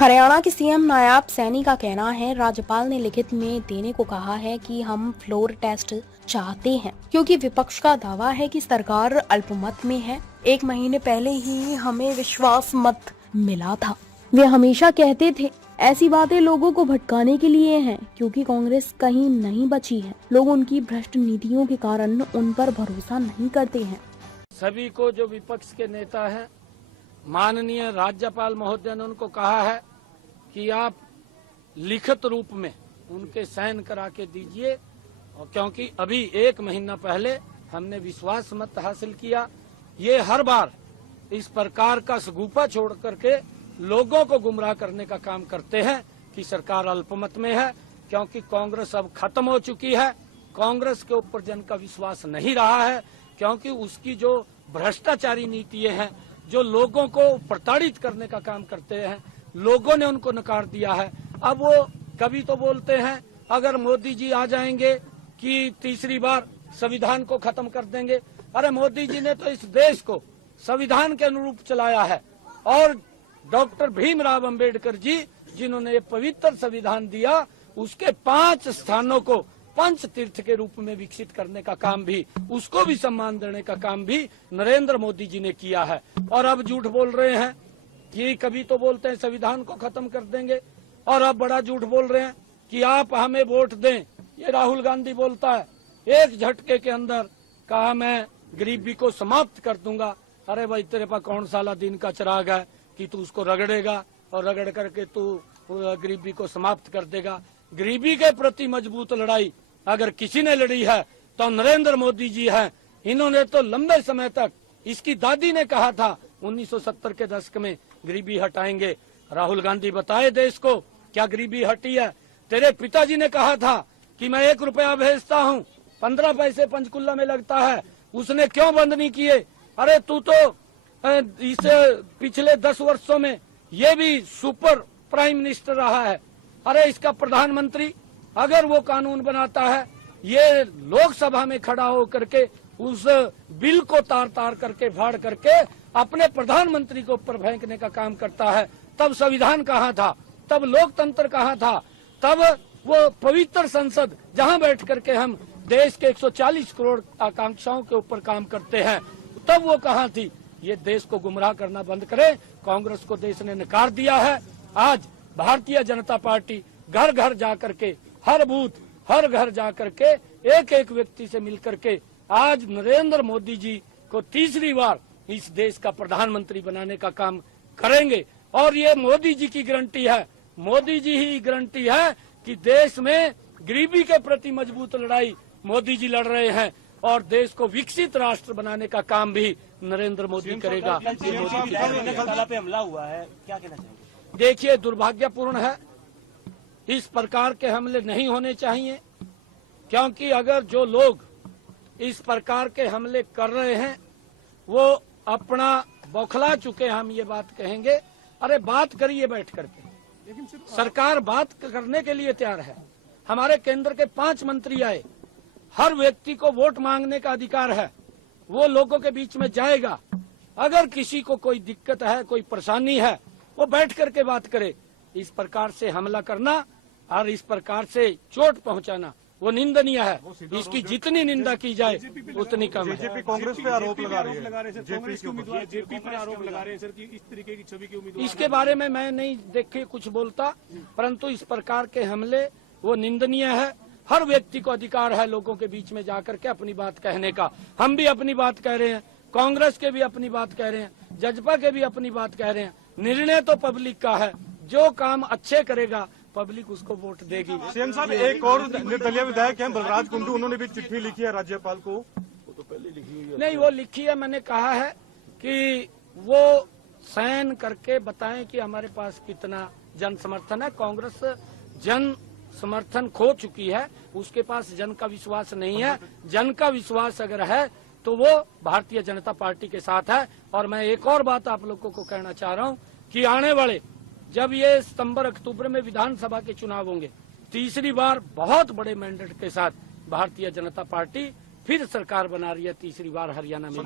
हरियाणा के सीएम नायब सैनी का कहना है, राज्यपाल ने लिखित में देने को कहा है कि हम फ्लोर टेस्ट चाहते हैं, क्योंकि विपक्ष का दावा है कि सरकार अल्पमत में है। 1 महीने पहले ही हमें विश्वास मत मिला था। वे हमेशा कहते थे ऐसी बातें लोगों को भटकाने के लिए हैं, क्योंकि कांग्रेस कहीं नहीं बची है। लोग उनकी भ्रष्ट नीतियों के कारण उन पर भरोसा नहीं करते हैं। सभी को जो विपक्ष के नेता हैं, माननीय राज्यपाल महोदय ने उनको कहा है कि आप लिखित रूप में उनके साइन करा के दीजिए, और क्योंकि अभी 1 महीना पहले हमने विश्वास मत हासिल किया। ये हर बार इस प्रकार का सगुफा छोड़ करके लोगों को गुमराह करने का काम करते हैं कि सरकार अल्पमत में है, क्योंकि कांग्रेस अब खत्म हो चुकी है। कांग्रेस के ऊपर जन का विश्वास नहीं रहा है, क्योंकि उसकी जो भ्रष्टाचारी नीतियां हैं, जो लोगों को प्रताड़ित करने का काम करते हैं, लोगों ने उनको नकार दिया है। अब वो कभी तो बोलते हैं अगर मोदी जी आ जाएंगे कि तीसरी बार संविधान को खत्म कर देंगे। अरे मोदी जी ने तो इस देश को संविधान के अनुरूप चलाया है, और डॉक्टर भीमराव अंबेडकर जी जिन्होंने ये पवित्र संविधान दिया, उसके 5 स्थानों को पंच तीर्थ के रूप में विकसित करने का काम भी, उसको भी सम्मान देने का काम भी नरेंद्र मोदी जी ने किया है। और अब झूठ बोल रहे हैं कि कभी तो बोलते हैं संविधान को खत्म कर देंगे, और अब बड़ा झूठ बोल रहे हैं कि आप हमें वोट दें। ये राहुल गांधी बोलता है एक झटके के अंदर कहा मैं गरीबी को समाप्त कर दूंगा। अरे भाई, तेरे पास कौन साला दिन का चिराग है कि तू उसको रगड़ेगा और रगड़ करके तू गरीबी को समाप्त कर देगा। गरीबी के प्रति मजबूत लड़ाई अगर किसी ने लड़ी है तो नरेंद्र मोदी जी हैं। इन्होंने तो लंबे समय तक, इसकी दादी ने कहा था 1970 के दशक में गरीबी हटाएंगे। राहुल गांधी बताए देश को क्या गरीबी हटी है? तेरे पिताजी ने कहा था कि मैं 1 रुपया भेजता हूँ, 15 पैसे पंचकुला में लगता है, उसने क्यों बंद नहीं किए? अरे तू तो इस पिछले 10 वर्षों में ये भी सुपर प्राइम मिनिस्टर रहा है। अरे इसका प्रधानमंत्री अगर वो कानून बनाता है, ये लोकसभा में खड़ा हो करके उस बिल को तार तार करके फाड़ करके अपने प्रधानमंत्री के ऊपर फेंकने का काम करता है, तब संविधान कहाँ था? तब लोकतंत्र कहाँ था? तब वो पवित्र संसद जहाँ बैठ करके हम देश के 140 करोड़ आकांक्षाओं के ऊपर काम करते हैं, तब वो कहाँ थी? ये देश को गुमराह करना बंद करे। कांग्रेस को देश ने नकार दिया है। आज भारतीय जनता पार्टी घर घर जा करके, हर बूथ, हर घर जा करके एक एक व्यक्ति से मिल करके आज नरेंद्र मोदी जी को तीसरी बार इस देश का प्रधानमंत्री बनाने का काम करेंगे। और ये मोदी जी की गारंटी है, मोदी जी ही गारंटी है कि देश में गरीबी के प्रति मजबूत लड़ाई मोदी जी लड़ रहे हैं, और देश को विकसित राष्ट्र बनाने का काम भी नरेंद्र मोदी करेगा। पे हमला हुआ है, क्या कहना चाहेंगे? देखिए, दुर्भाग्यपूर्ण है, इस प्रकार के हमले नहीं होने चाहिए, क्योंकि अगर जो लोग इस प्रकार के हमले कर रहे हैं वो अपना बौखला चुके, हम ये बात कहेंगे। अरे बात करिए बैठ करके, सरकार बात करने के लिए तैयार है। हमारे केंद्र के 5 मंत्री आए, हर व्यक्ति को वोट मांगने का अधिकार है, वो लोगों के बीच में जाएगा। अगर किसी को कोई दिक्कत है, कोई परेशानी है, वो बैठ करके बात करे। इस प्रकार से हमला करना और इस प्रकार से चोट पहुंचाना वो निंदनीय है। इसकी जितनी निंदा की जाए उतनी कम है। जेजेपी कांग्रेस पे आरोप लगा रही है, जेपी पर आरोप लगा रहे हैं सर कि इस तरीके की छवि के उम्मीदवार। इसके बारे में मैं नहीं देखे कुछ बोलता, परंतु इस प्रकार के हमले वो निंदनीय है। हर व्यक्ति को अधिकार है लोगों के बीच में जाकर के अपनी बात कहने का। हम भी अपनी बात कह रहे हैं, कांग्रेस के भी अपनी बात कह रहे हैं, जजपा के भी अपनी बात कह रहे हैं। निर्णय तो पब्लिक का है, जो काम अच्छे करेगा पब्लिक उसको वोट देगी। सीएम साहब, एक और निर्दलीय विधायक हैं बलराज कुंडू, उन्होंने भी चिट्ठी लिखी है राज्यपाल को। वो तो पहले लिखी हुई है। नहीं, वो लिखी है, मैंने कहा है कि वो साइन करके बताएं कि हमारे पास कितना जन समर्थन है। कांग्रेस जन समर्थन खो चुकी है, उसके पास जन का विश्वास नहीं है। जन का विश्वास अगर है तो वो भारतीय जनता पार्टी के साथ है। और मैं एक और बात आप लोगों को कहना चाह रहा हूँ कि आने वाले जब ये सितंबर अक्टूबर में विधानसभा के चुनाव होंगे, तीसरी बार बहुत बड़े मैंडेट के साथ भारतीय जनता पार्टी फिर सरकार बना रही है, तीसरी बार हरियाणा में।